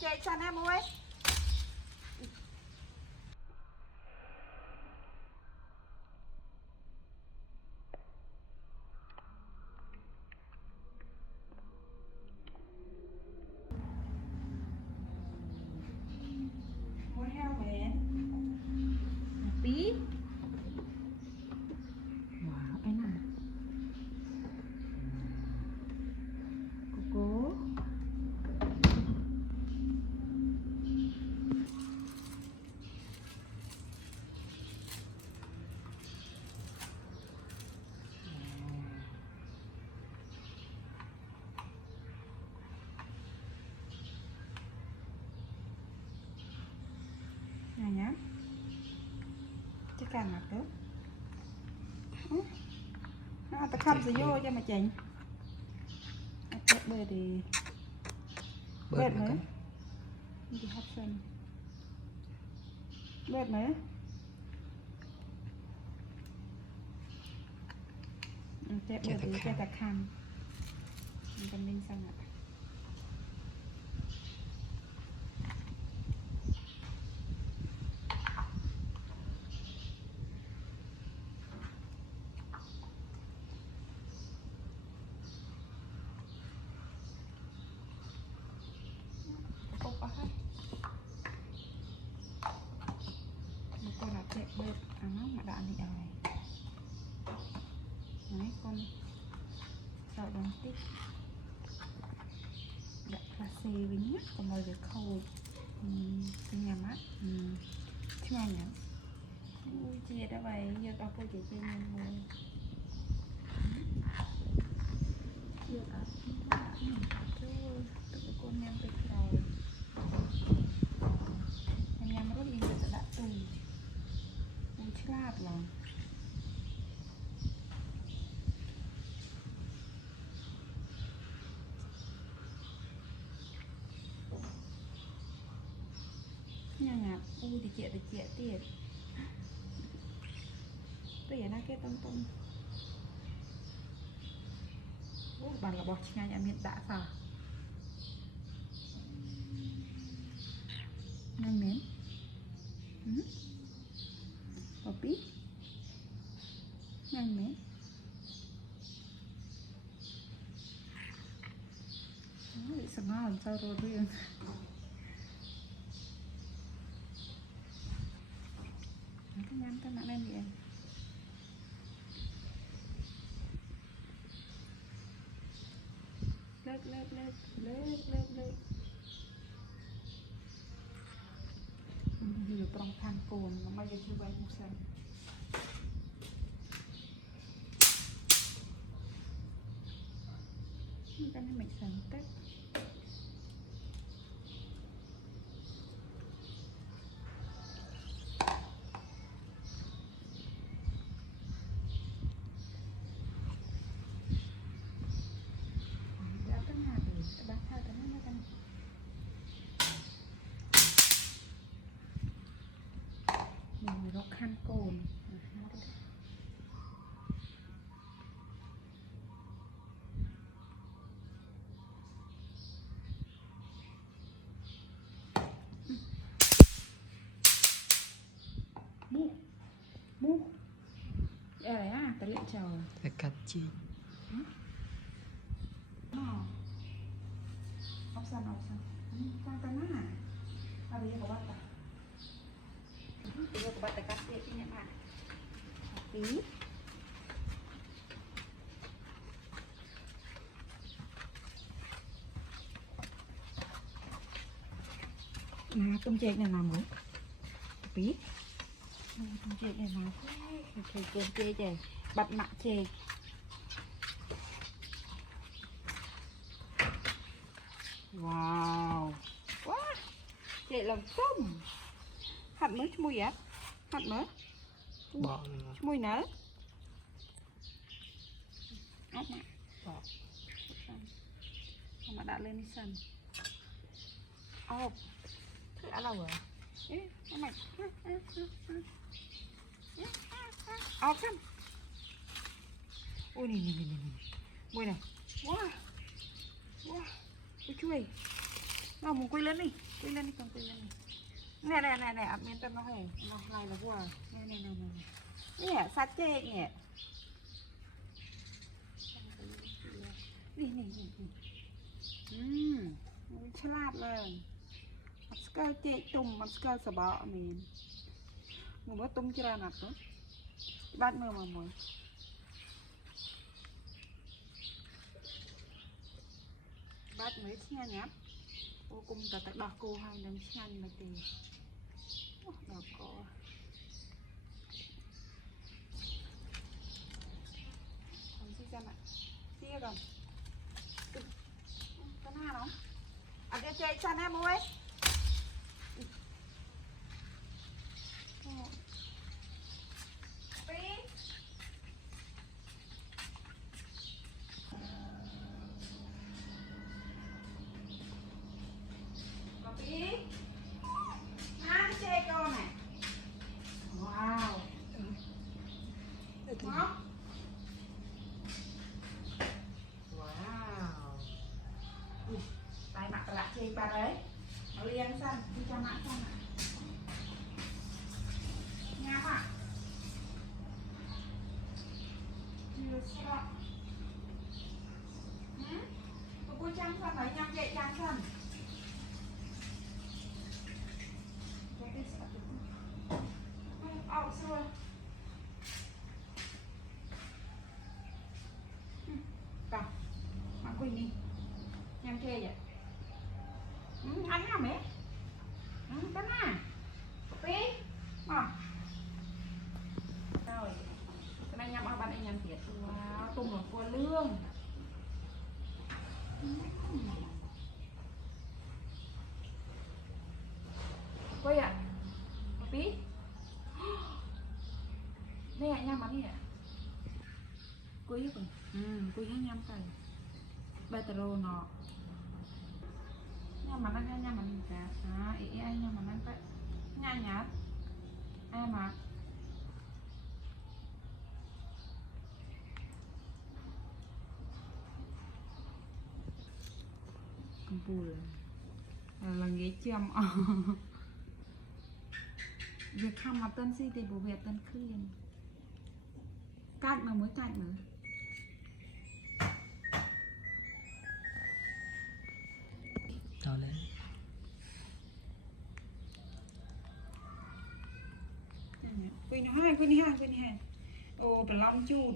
chạy chăn em ơi. Muốn heo mẹ tí. Wow, anh à. Cố. Này nhá. Chứ càng ngặt nữa. Nó ta không sẽ vô cho mà chỉnh. Bơi thì bơi nữa. Đi hấp sân. Bơi nữa. Bơi thì cái ta khăn. Mình cần ninh xong ạ. Con là chạy bếp nó mà đã đi rồi. Đấy con đợi đón tích đặt là xe với nhất còn ngồi được khâu cái nhà mắt chứ mà nhỉ chia đã vậy giờ tao cô chị chơi mình ngồi giờ tụi con nhâm được rồi em nhâm rất yên được đã tù chứ lạp lòng nhà ngạp thì chị tiệt tôi nó cái tông bàn là bọt ngay nhà miền đã vào nhanh mến bọt bí nhanh mến bị sầm ngon làm sao rồi riêng cái nhăn cái nặng lên vậy lênอยู่ตรงทางโกนก็ไม่ได้ชื่อไว้มุกเซนมันเป็นเหมือนสันเต็กแล้วก็งานอีกแต่บ้านเท่าแต่นั่นแล้วกันมีรกขั้นโกนmuอะไรอ่ะตะเลียเจ้าตะกัดจีเอาสันตั้งหน้าอะไรอย่างกับว่าตะกับว่าตะกัดเจี๊ยบเนี่ยมาปีtôm chèn này nào mới tí tôm chèn này nào thầy cơm chê chè bật mạ chè wow quá chè làm tôm hạt mới mùi á hạt mới mùi nở mà đã lên sân thứ đã lâu rồi cái này xem ôi này mùi này wow ôi chui nào muốn quay lên đi Quy lên đi con quy lên nè nè nè nè ập miếng tâm nó hề nó này là vừa nè nè nè nè nè sát chê nè nè nè nèฉลาดเลยมันสกัดเจ๊ตุ่มมันสกัดสะบะมีหนูว่าตุ่มจะระนักตัวบ้านเมืองมันมวยบ้านเมืองที่ไหนโอ้กุมแต่ดอกโกให้ดังชันมาตีดอกโกทำที่จะมาเสียก่อนก็น่าเนาะอันเดียวเจ๊ชันแน่มวยbà đấy nó liền xanh đi cho mã xanh ạ nhám ạ chưa sợ cô chăm xanh đấy nhám vậy chăm xanh ọc xưa cả mà quỳnh đi nhám chê vậy anh làm ấy cái nào tí rồi cái này nhằm ở bạn anh nhằm tiệt wow tùng là cua lương quay ạ tí nè nhằm ăn nè quý rồi quý nhằm cái betero nó nyaman nyaman kan iya nyaman pak nyanyat enak kempul lagi jam việc khăm mà tân si thì bố việt tân khuyên cạnh mà mới cạnh nữa lên quên hai ô bà long chụt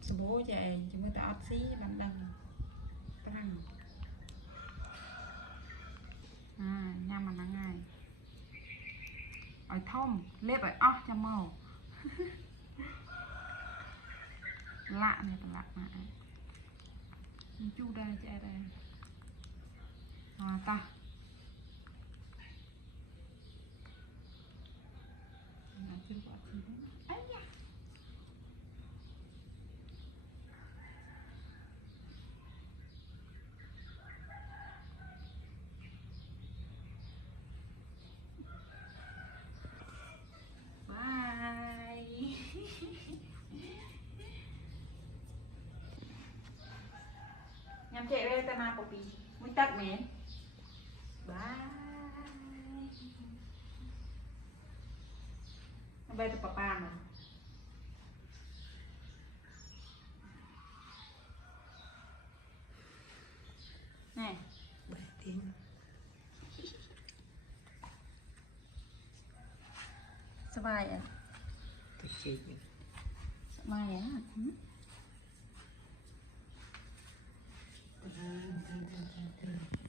số bố chạy chúng ta ớt xí đằng đằng nhằm mà nắng ngày ở thông lép ở óc cho màu lạ này lạ mà chu đây chạy đây ta chưa bỏ gì đấy ấy da nhằm chạy đây ta na copy mới tắt mẹ bye bây giờ papa mà nè 7 tiếng sắp bài à thực chị